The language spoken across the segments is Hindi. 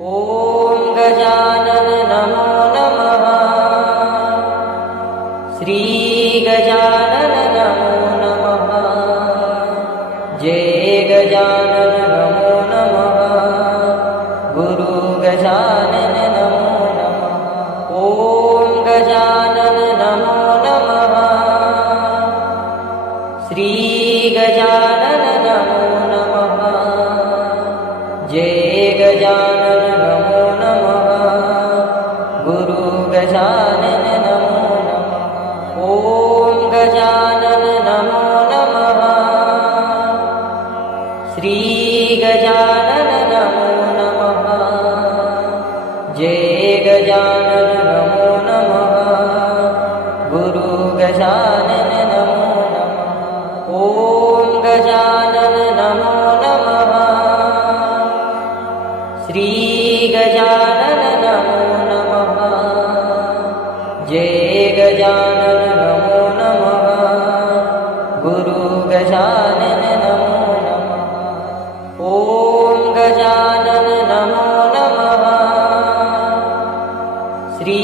ॐ गजानन नमो नमः। श्री गजानन नमो नमः। जय गजानन नमो नमः। गुरु गजानन नमो नमः। ॐ गजानन नमो नमः। श्री गजानन नमो नमः। जय गजानन नमो नमः। गुरु गजानन नमो नमः। ॐ गजानन नमो नमः। श्री गजानन नमो नमः। जय गजानन नमो नमः। गुरु गजानन नमो नमः। ॐ गजानन नमो नमः। श्री गजानन नमो नमः। जय गजानन नमो नमः। गुरु गजानन नमो नमः। ॐ गजानन नमो नमः। श्री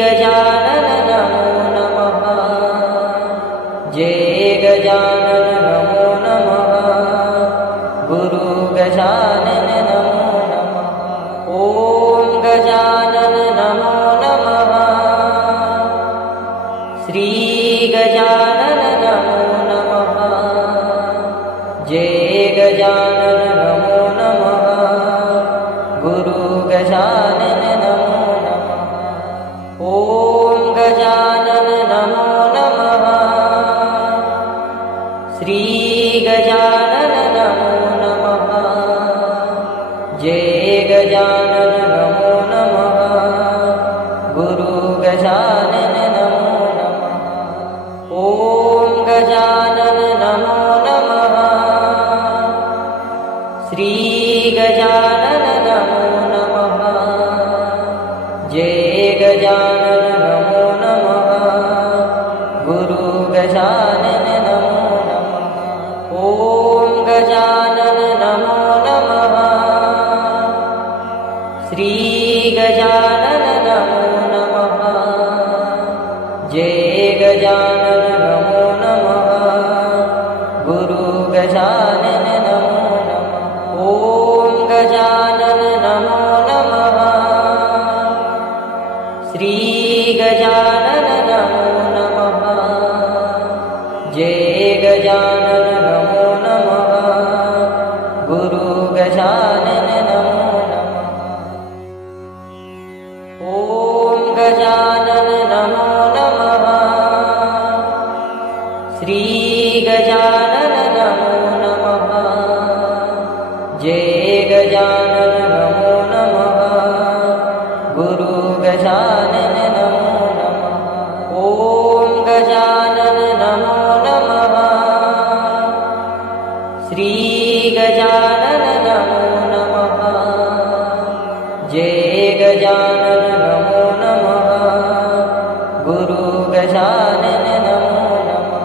गजानन नमो नमः। जय गजानन नमो नमः। गुरु गजानन नमो नमः। ॐ गजानन नमो नमः। श्री गजानन नमो नमः। जय गजानन नमो नमः। गुरु गजानन नमो नमः। ॐ गजानन नमो नमः। श्री गजानन नमो नमः। जय गजानन नमो नमः। गुरु गजानन नमो नमः। ॐ गजानन नमो नमः। श्री गजानन नमो नमः। जय गजानन नमो नमः। गुरु गजानन नमो नमः। ॐ गजानन नमो नमः। श्री गजानन नमो नमः। जय गजानन नमो नमः। गुरु गजानन नमो नमः। ॐ गजानन नमो नमः। श्री गजानन नमो नमः। जय गजानन नमो नमः। गुरु गजानन नमो नमः। ॐ गजानन नमो नमः। श्री गजानन नमो नमः। जय गजानन नमो नमः। गुरु गजानन नमो नमः। ॐ गजानन नमो नमः। श्री गजानन नमो नमः। जय गजानन नमो नमः। गुरु गजानन नमो नमः।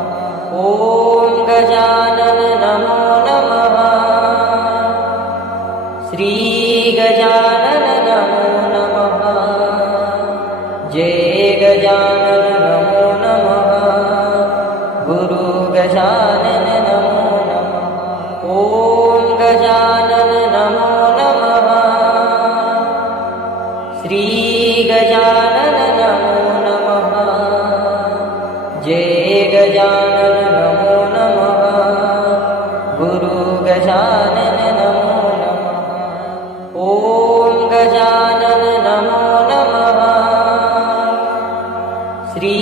ॐ गजानन नमो नमः। श्री गजानन नमो नमः। जय गजानन नमो नमः। गुरु गजानन नमो नमः। ॐ गजानन नमो नमः। श्री गजानन नमो नमः। जय गजानन नमो नमः। गुरु गजानन नमो नमः। ॐ गजानन नमो नमः। श्री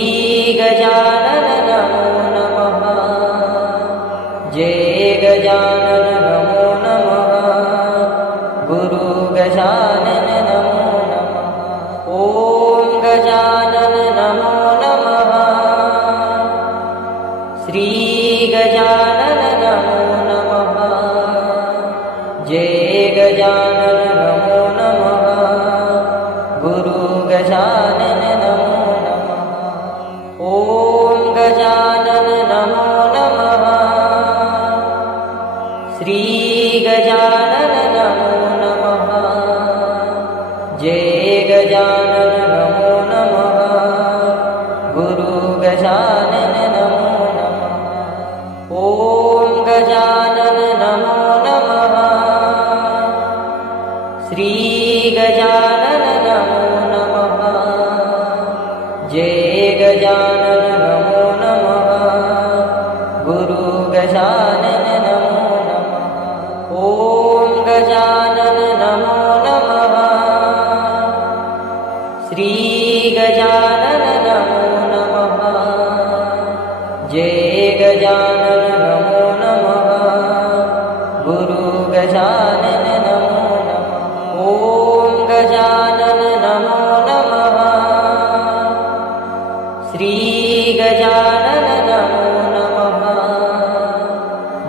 गजानन नमो नमः। जय गजानन नमो नमः। गुरु गजानन नमो नमः। ॐ गजानन नमो नमः। श्री गजानन नमो नमः। जय गजानन नमो नमः। गुरु गजानन नमो नमः। ॐ गजानन नमो नमः। श्री गजानन नमो नमः। श्री गजानन नमो नमः। जय गजानन नमो नमः। गुरु गजानन नमो नमः। ओम गजानन नमो नमः। श्री गजानन नमो नमः। जय गजानन नमो नमः। गुरु गजानन नमो नमः। ओम गजानन नमो नमः। श्री गजानन नमो नमः।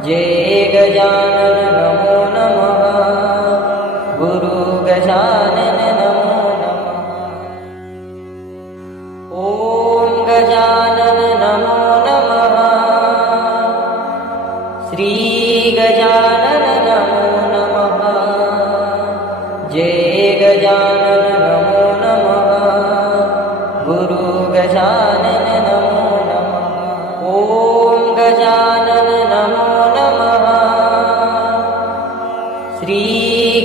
जय गजानन नमो नमः। गुरु गजानन नमो नमः। ओम गजानन नमो नमः। श्री गजानन नमो नमः। जय गजानन नमो नमः। गुरु गजानन नमो नमः। ओम गजानन नमो नमः। श्री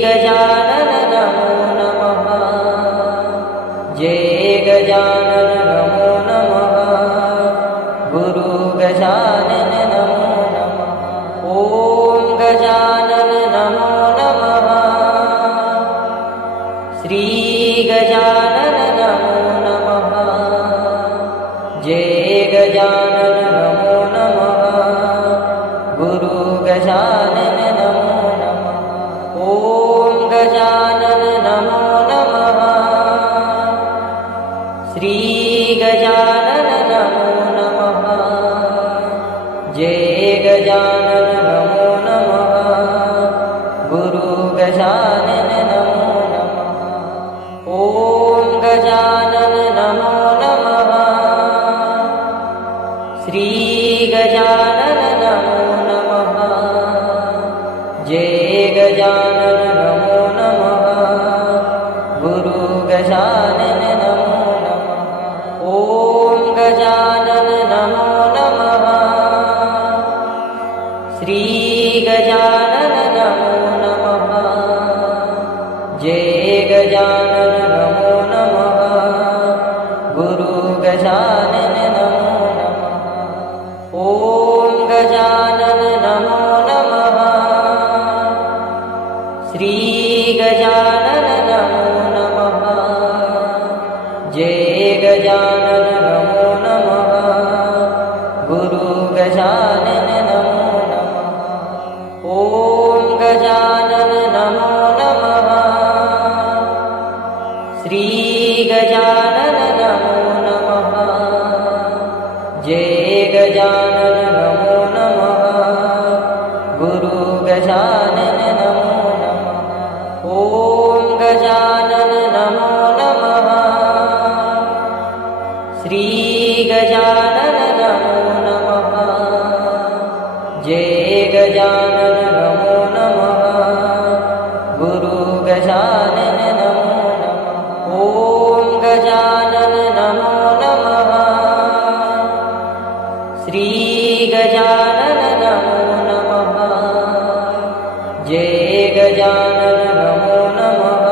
गजानन नमो नमः। जय गजानन नमो नमः। गुरु गजानन नमो नमः। ओम गजानन नमो नमः। श्री गजानन नमो नमः। जय गजानन नमो नमः। गुरु गजानन नमो नमः। ओम गजानन नमो नमः। श्री गजानन नमो नमः। जय गजानन नमो नमः। गुरु गजानन नमो नमः। ओम गजानन नमो नमः। श्री गजानन नमो नमः। जय गजानन नमो नमः। गुरु गजानन नमो नमः। ओम गजानन नमो नमः। श्री गजानन नमो नमः। जय गजानन नमो नमः। गुरु गजानन नमो नमः। ओम गजानन नमो नमः। श्री गजानन नमो नमः। जय गजानन नमो नमः। गुरु गजानन नमो नमः। ओम गजानन नमो नमः। श्री गजानन नमो नमः। जय गजानन नमो नमः। गुरु गजानन नमो नमः। ओम गजानन नमो नमः। श्री गजानन नमो नमः। जय गजानन नमो नमः। गुरु गजानन नमो नमः। ओम गजानन नमो नमः। श्री गजानन नमो नमः। जय गजानन नमो नमः।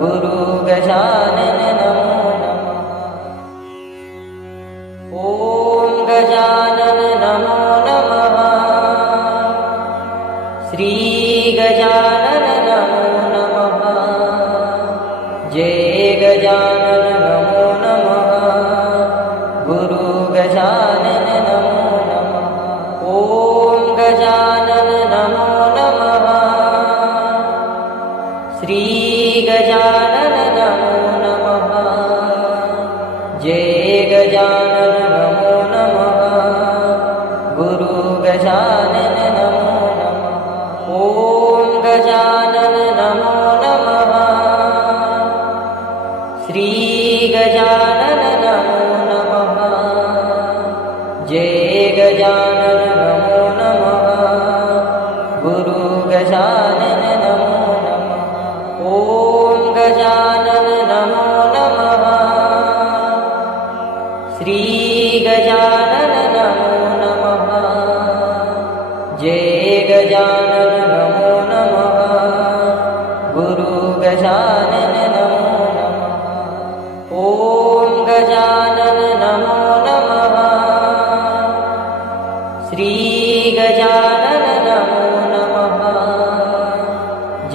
गुरु गजानन नमो नमः। ओम गजानन नमो नमः। श्री गजानन नमो नमः। जय गजानन नमो नमः। गुरु गजानन नमो नमः। ओम गजानन नमो नमः। श्री गजानन नमो नमः। जय गजानन नमो नमः। गुरु गजानन नमो नमः। ओम गजानन नमो नमः। श्री गजानन नमो नमः। जय गजानन नमो नमः। गुरु गजानन नमो नमः। ओम गजानन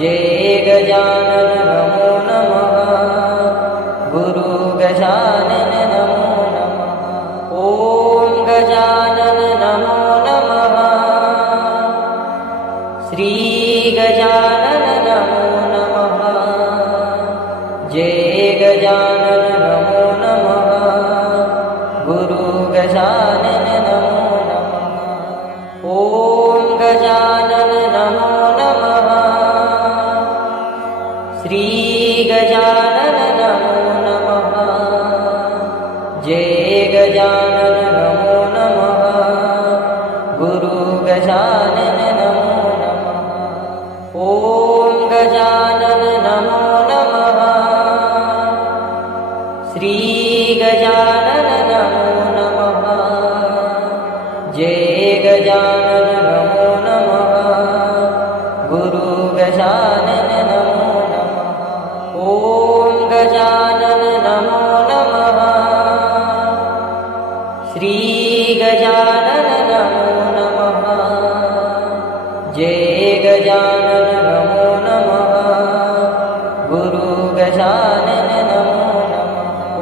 जय गजानन नमो नमः। गुरु गजानन नमो नमः। ॐ गजानन नमो नमः। श्री गजानन नमो नमः। जय गजानन नमो नमः। गुरु गजानन नमो नमः। ॐ गजानन नमो नमः। श्री गजानन नमो नमः। जय गजानन नमो नमः। गुरु गजानन नमो नमः। ॐ गजानन नमो नमः। श्री गजानन नमो नमः। जय गजानन नमो नमः। गुरु गजानन नमो नमः। ॐ गजानन नमो नमः। श्री गजानन नमो नमः। जय गजानन नमो नमः। गुरु गजानन नमो नमः।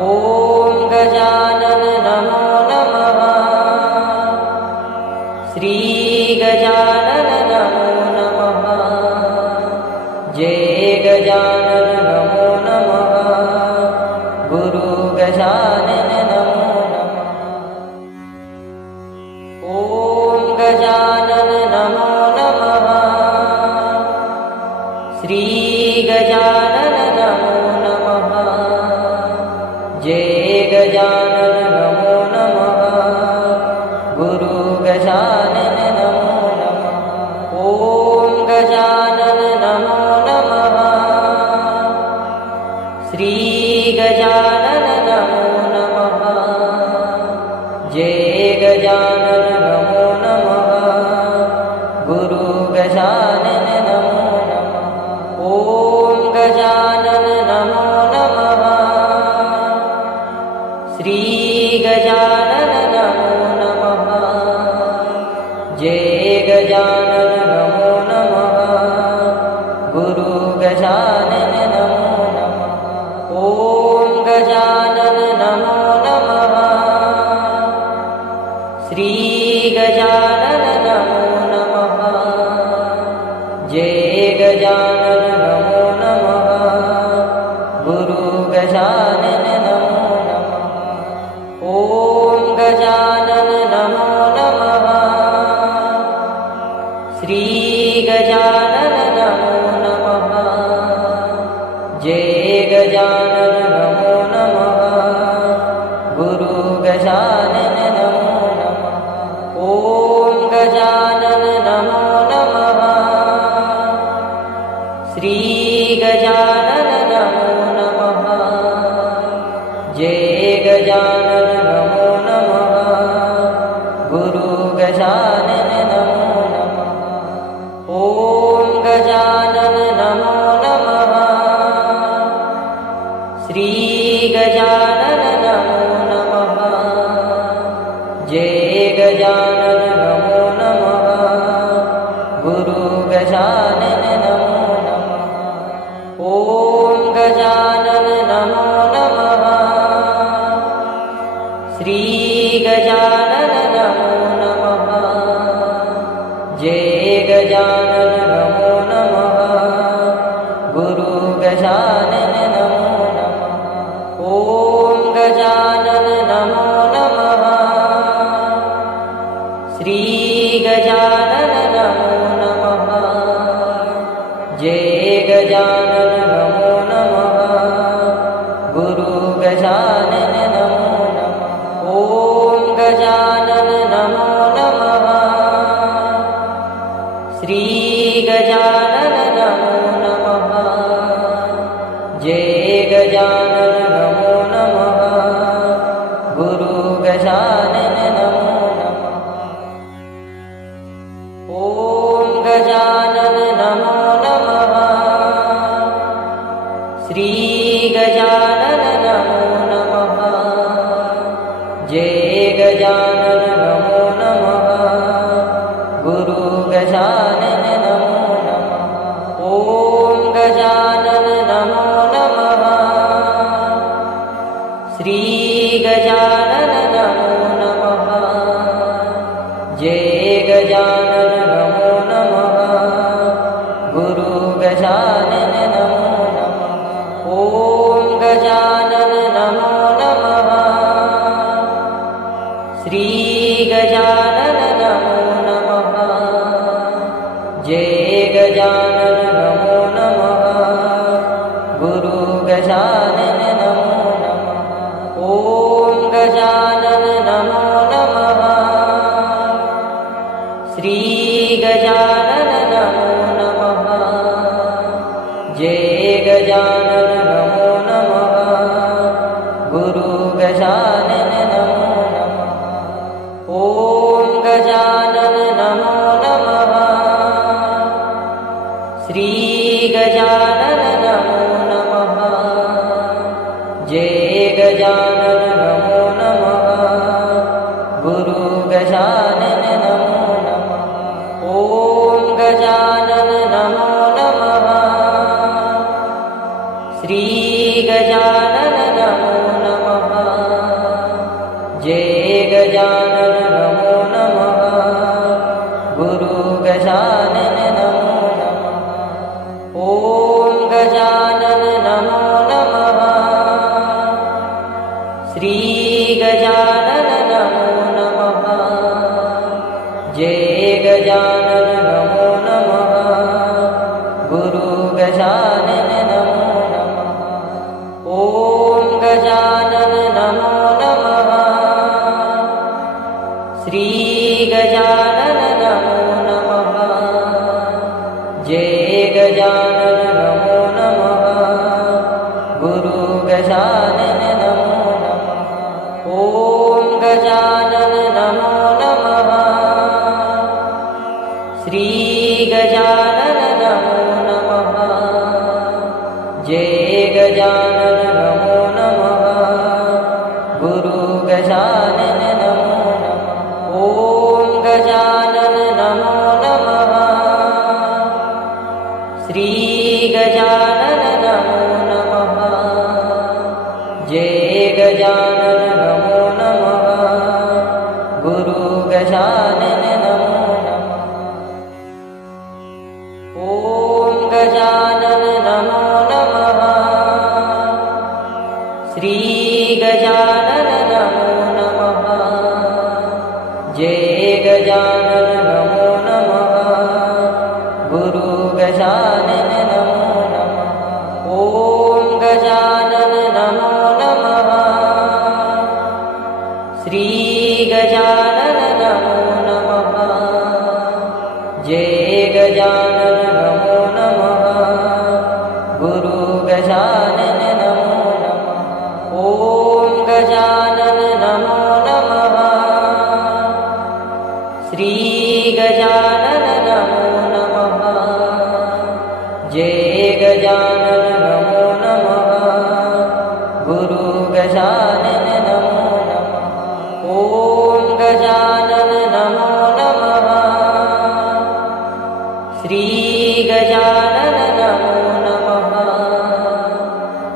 ॐ गजानन नमो नमः। श्री गजानन नमो नमः। जय गजानन नमो नमः। गुरु गजानन नमो नमः। ॐ गजानन नमो नमः। श्री गजानन नमो नमः। जय गजानन नमो नमः। गुरु गजानन नमो नमः। ॐ गजानन नमो नमः। श्री गजानन नमो नमः। जय गजानन नमो नमः। गुरु गजानन नमो नमः। ॐ गजानन नमो नमः। श्री गजानन नमो नमः। जय गजानन नमो नमः। गुरु गजानन नमो नमः। ॐ गजानन नमो नमः। श्री गजानन नमो नमः। जय गजानन नमो नमः। गुरु गजानन नमो नमः। ॐ गजानन नमो नमः। श्री गजानन नमो नमः। जय गजानन नमो नमः। गुरु गजानन नमो नमः। ॐ गजानन नमो नमः। श्री गजानन नमो नमः। जय गजानन नमो नमः। गुरु गजानन नमो नमः। ॐ गजानन नमो नमः। श्री गजानन नमो नमः। जय गजानन नमो नमः। गुरु गजानन नमो नमः। ॐ गजानन नमो नमः। श्री गजानन नमो नमः। जय गजानन नमो नमः। गुरु गजानन नमो नमः। ॐ गजानन नमो नमः। श्री गजानन नमो नमः। जय गजानन नमो नमः। गुरु गजानन नमो नमः। ॐ गजानन नमो नमः। श्री गजानन नमो नमः। जय गजानन नमो नमः। गुरु गजानन नमो नमः। ॐ गजानन नमो नमः। गजानन नमो नमः। श्री गजानन नमो नमः। जय गजानन नमो नमः। गुरु गजानन नमो नमः। ओम गजानन नमो नमः। श्री गजानन नमो नमः। जय गजानन नमो नमः। गुरु गजानन नमो नमः। ओम गजानन नमो नमः। श्री गजानन नमो नमः। जय गजानन नमो नमः। गुरु गजानन नमो नमः। ओम गजानन नमो नमः। श्री गजानन नमो नमः। जय गजानन नमो नमः। गुरु गजानन नमो नमः। ओम गजानन नमो नमः। श्री गजानन नमो नमः। जय गजानन नमो नमः। गुरु गजानन नमो नमः। ओम गजानन नमो नमः। श्री गजानन नमो नमः। जय गजानन नमो नमः। गुरु गजानन नमो नमः। ओम गजानन नमो नमः। श्री गजानन नमो नमः। जय गजानन नमो नमः। गुरु गजानन नमो नमः। ओम गजानन नमो नमः। श्री गजानन नमो नमः। जय गजानन नमो नमः। गुरु गजानन नमो नमः। ओम गजानन नमो नमः। श्री गजानन नमो नमः। जय गजानन नमो नमः। गुरु गजानन नमो नमः। ओम गजानन नमो नमः। श्री गजानन नमो नमः। जय गजानन नमो नमः। गुरु गजानन नमो नमः। ओम गजानन नमो नमः। श्री गजानन नमो नमः। जय गजानन नमो नमः। गुरु गजानन नमो नमः। ओम गजानन नमो नमः। श्री गजानन नमो नमः। जय गजानन नमो नमः। गुरु गजानन नमो नमः। ओम गजानन नमो नमः। श्री गजानन नमो नमः।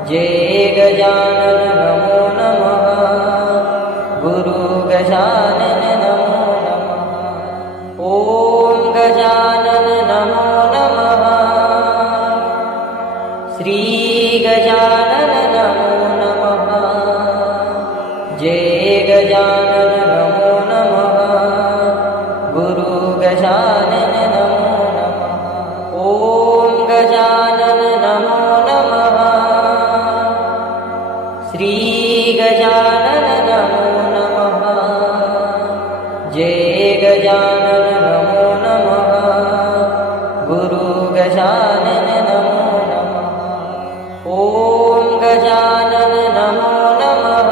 जय गजानन नमो नमः। गुरु गजानन नमो नमः। ओम गजानन नमो नमः। श्री गजानन नमो नमः। जय गजानन नमो नमः। गुरु गजानन नमो नमः। ओम गजानन नमो नमः। श्री गजानन नमो नमः। जय गजानन नमो नमः। गुरु गजानन नमो नमः। ओम गजानन नमो नमः।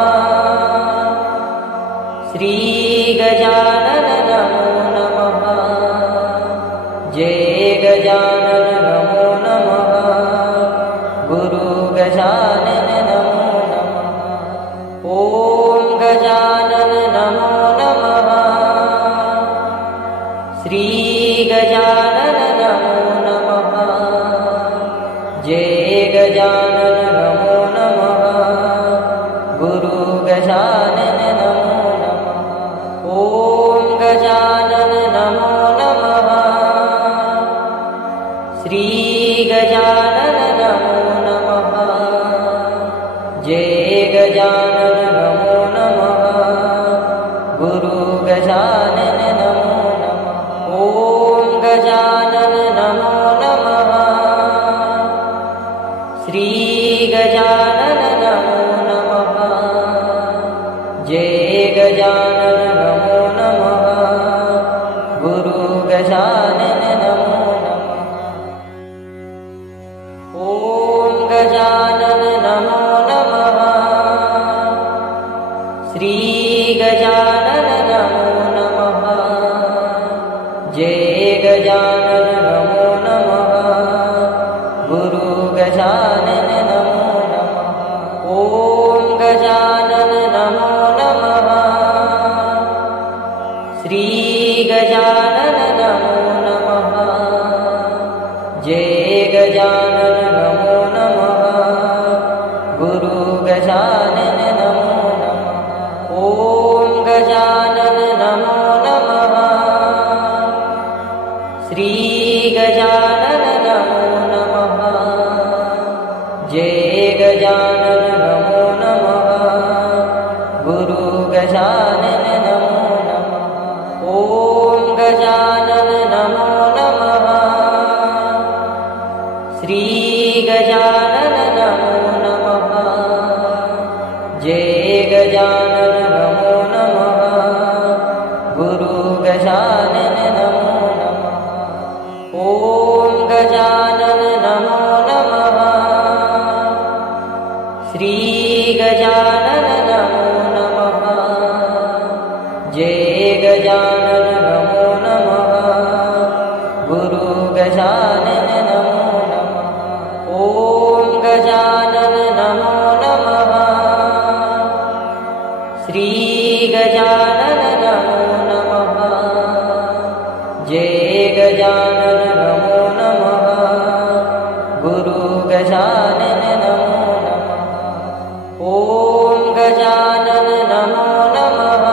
जय गजानन नमो नमः। गुरु गजानन नमो नमः। ॐ गजानन नमो नमः। श्री गजानन नमो नमः। जय गजानन नमो नमः। गुरु गजानन नमो नमः। ॐ गजानन नमो नमः। श्री गजानन नमो नमः। जय गजानन नमो नमः। गुरु गजानन नमो नमः। ॐ गजानन नमो नमः। श्री गजानन नमो नमः। जय गजानन नमो नमः। गुरु गजानन नमो नमः। ॐ गजानन नमो नमः। श्री गजानन नमो नमः। जय गजानन नमो नमः। गुरु गजानन नमो नमः। ॐ गजानन नमो नमः। श्री गजानन नमो नमः। जय गजानन नमो नमः। गुरु गजानन नमो नमः। ॐ गजानन नमो नमः। श्री गजानन नमो नमः। जय गजानन नमो नमः। गुरु गजानन नमो नमः। ॐ गजानन नमो नमः। श्री गजानन नमो नमः। जय गजानन नमो नमः। गुरु गजानन नमो नमः। ॐ गजानन नमो नमः। श्री गजानन नमो नमः। जय गजानन नमो नमः। गुरु गजानन नमो नमः। ॐ गजानन नमो नमः।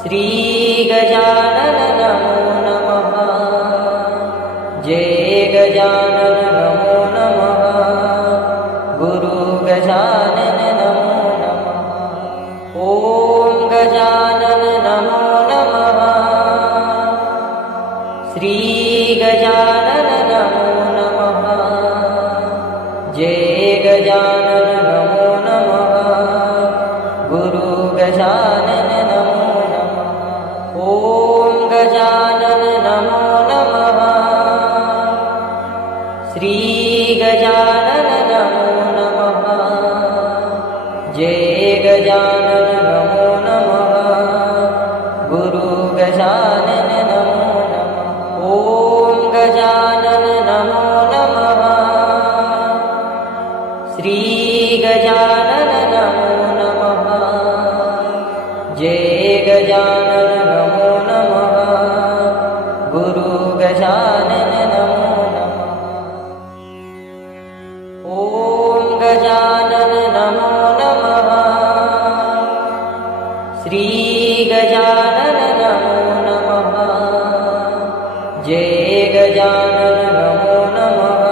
श्री गजानन नमो नमः। जय गजानन नमो नमः। गुरु गजानन नमो नमः। ॐ गजानन नमो नमः। श्री गजानन नमो नमः। जय गजानन नमो नमः। गुरु गजानन नमो नमः। ॐ गजानन नमो नमः। श्री गजानन नमो नमः। जय गजानन नमो नमः। गुरु गजानन नमो नमः। ॐ गजानन नमो नमः। श्री गजानन नमो नमः। जय गजानन नमो नमः। गुरु गजानन नमो नमः। ॐ गजानन नमो नमः। श्री गजानन नमो नमः। जय गजानन नमो नमः।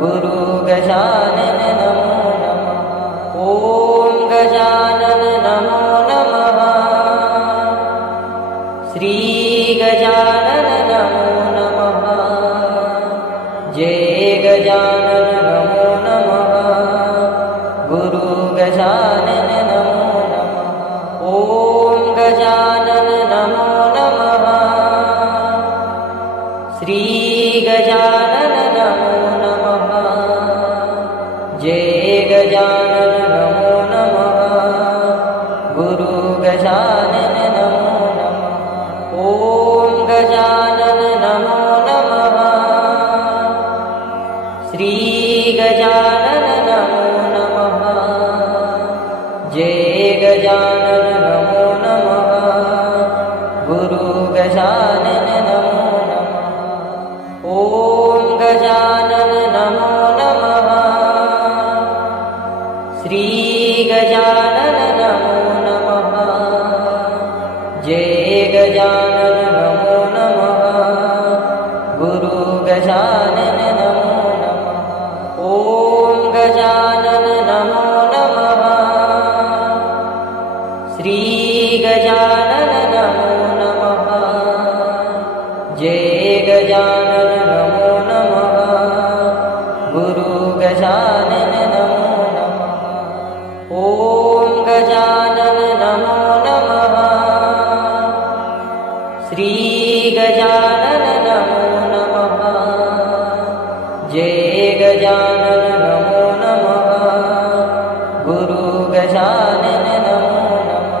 गुरु गजानन नमो नमः। ॐ गजानन नमो नमः। श्री गजानन नमो नमः। जय गजानन नमो नमः। गुरु गजानन नमो नमः। ॐ गजानन नमो नमः। श्री गजानन नमो नमः। जय गजानन नमो नमः। गुरु गजानन नमो नमः। ॐ गजानन नमो नमः। श्री गजानन नमो नमः। जय गजानन नमो नमः। गुरु गजानन नमो नमः। ॐ गजानन गजानन नमो नमः श्री गजानन नमो नमः जय गजानन नमो नमः गुरु गजानन नमो नमः ॐ गजानन नमो नमः श्री गजानन नमो नमः जय गजानन नमो नमः गुरु गजानन नमो नमः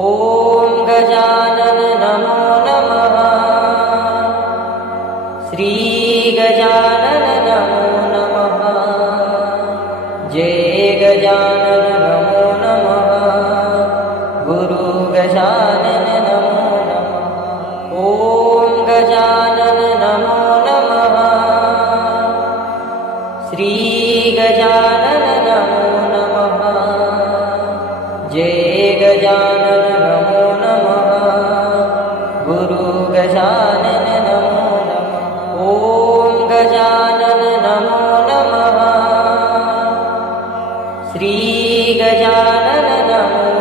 ॐ गजानन नमो नमः श्री गजानन नमो नमः जय गजानन नमो नमः गुरु गजानन नमो नमः ॐ गजानन नमो नमः श्री गजानन नमो नमः जय गजानन नमो नमः गुरु गजानन नमो नमः ॐ गजानन नमो नमः श्री गजानन नमो